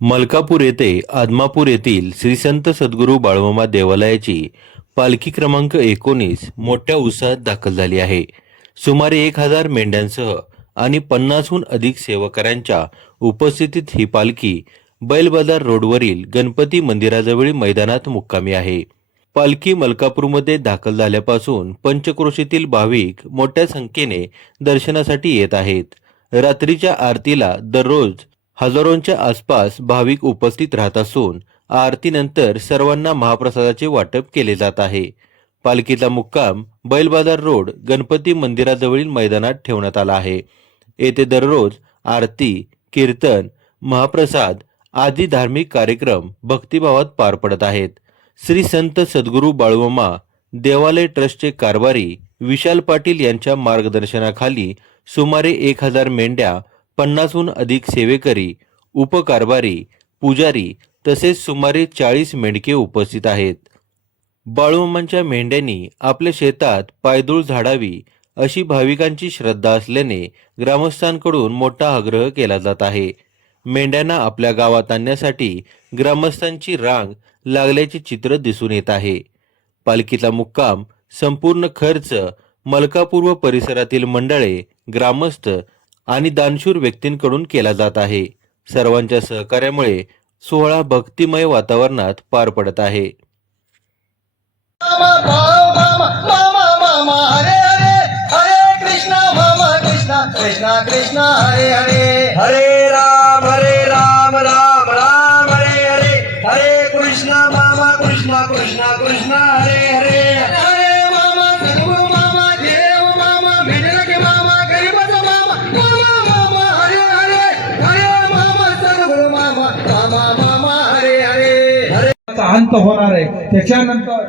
मलकापूर येथे आदमापूर येथील श्री संत सद्गुरू बाळमामा देवालयाची पालखी क्रमांक 19 मोठ्या उत्साहात दाखल झाली आहे. सुमारे 1000 मेंढ्यांसह आणि 50हून अधिक सेवाकऱ्यांच्या उपस्थितीत ही पालखी बैलबाजार रोडवरील गणपती मंदिराजवळील मैदानात मुक्कामी आहे. पालखी मलकापूरमध्ये दाखल झाल्यापासून पंचक्रोशीतील भाविक मोठ्या संख्येने दर्शनासाठी येत आहेत. रात्रीच्या आरतीला दररोज हजारोंच्या आसपास भाविक उपस्थित राहत असून आरतीनंतर सर्वांना महाप्रसादाचे वाटप केले जात आहे. पालखीचा मुक्काम बैलबाजार रोड गणपती मंदिराजवळील मैदानात ठेवण्यात आला आहे. येथे दररोज आरती, कीर्तन, महाप्रसाद आदी धार्मिक कार्यक्रम भक्तिभावात पार पडत आहेत. श्री संत सद्गुरू बाळमामा देवालय ट्रस्टचे कारभारी विशाल पाटील यांच्या मार्गदर्शनाखाली सुमारे 1000 मेंढ्या, 50हून अधिक सेवेकरी, उपकारभारी, पुजारी तसेच सुमारे 40 मेंढके उपस्थित आहेत. बाळूमामांच्या मेंढ्यांनी आपल्या शेतात पायदूळ झाडावी अशी भाविकांची श्रद्धा असल्याने ग्रामस्थांकडून मोठा आग्रह केला जात आहे. मेंढ्यांना आपल्या गावात आणण्यासाठी ग्रामस्थांची रांग लागल्याचे चित्र दिसून येत आहे. पालखीचा मुक्काम संपूर्ण खर्च मलकापूर व परिसरातील मंडळे, ग्रामस्थ आणि दानशूर व्यक्तींकडून केला जात आहे. सर्वांच्या सहकार्यामुळे सोहळा भक्तिमय वातावरणात पार पडत आहे. कृष्णा कृष्णा हरे हरे हरे राम राम राम हरे हरे हरे कृष्णा मामा कृष्णा कृष्णा कृष्णा हरे हरे हरे मामा सद्गुरु मामा देव मामा भेटला के मामा गरीबाचा मामा मामा मामा हरे हरे हरे मामा सद्गुरु मामा मामा मामा हरे हरे हरे. अंत होणार आहे. त्याच्यानंतर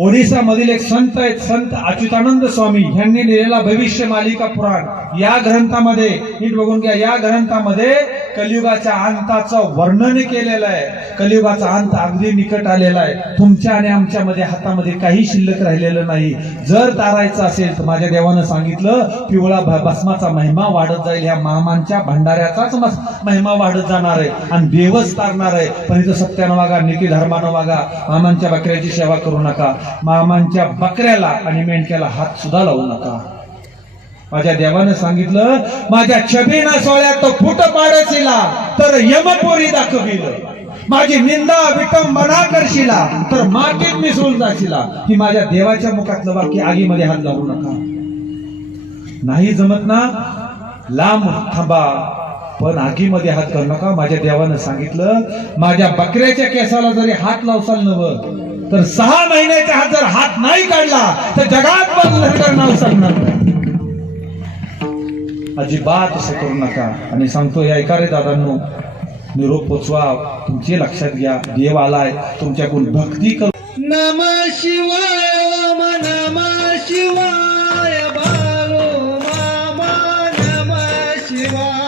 ओडिसा मधील एक संत आहेत, संत अच्युतानंद स्वामी यांनी लिहिलेला भविष्य मालिका पुराण या ग्रंथामध्ये नीट बघून घ्या. या ग्रंथामध्ये कलियुगाच्या अंताचं वर्णन केलेलं आहे. कलियुगाचा अंत अगदी निकट आलेला आहे. तुमच्या आणि आमच्या मध्ये हातामध्ये काही शिल्लक राहिलेलं नाही. जर तारायचं असेल तर माझ्या देवानं सांगितलं पिवळा भस्माचा महिमा वाढत जाईल. ह्या मामांच्या भंडाऱ्याचाच महिमा वाढत जाणार आहे आणि देवच तारणार आहे. पण इथं सत्यानं वागा, नीती धर्मानं वागा. मामांच्या बकऱ्याची सेवा करू नका. मामांच्या बकऱ्याला आणि मेंढक्याला हात सुद्धा लावू नका. माझ्या देवानं सांगितलं माझ्या छबीना सोळ्यात फुट पाडशीला तर यमपुरी दाखवील. माझी निंदा विटंबना करशीला तर मातीत मिसळून जाशीला. ही माझ्या देवाच्या मुखातलं वाक्य. आगीमध्ये हात लावू नका. नाही जमत ना लांब थांबा पण आगीमध्ये हात करू नका. माझ्या देवानं सांगितलं माझ्या बकऱ्याच्या केसाला जरी हात लावसाल नव तर 6 महिन्याच्या हात जर हात नाही काढला तर जगात बदल नाव सांगणार नाही. अजिबात असं करू नका. आणि सांगतो या ऐका रे दादांनो, निरोप पोचवा. तुमचे लक्षात घ्या देव आलाय. तुमच्याकडून भक्ती करू. नमः शिवाय ओम नमः शिवाय बाळू मामा नमः शिवाय.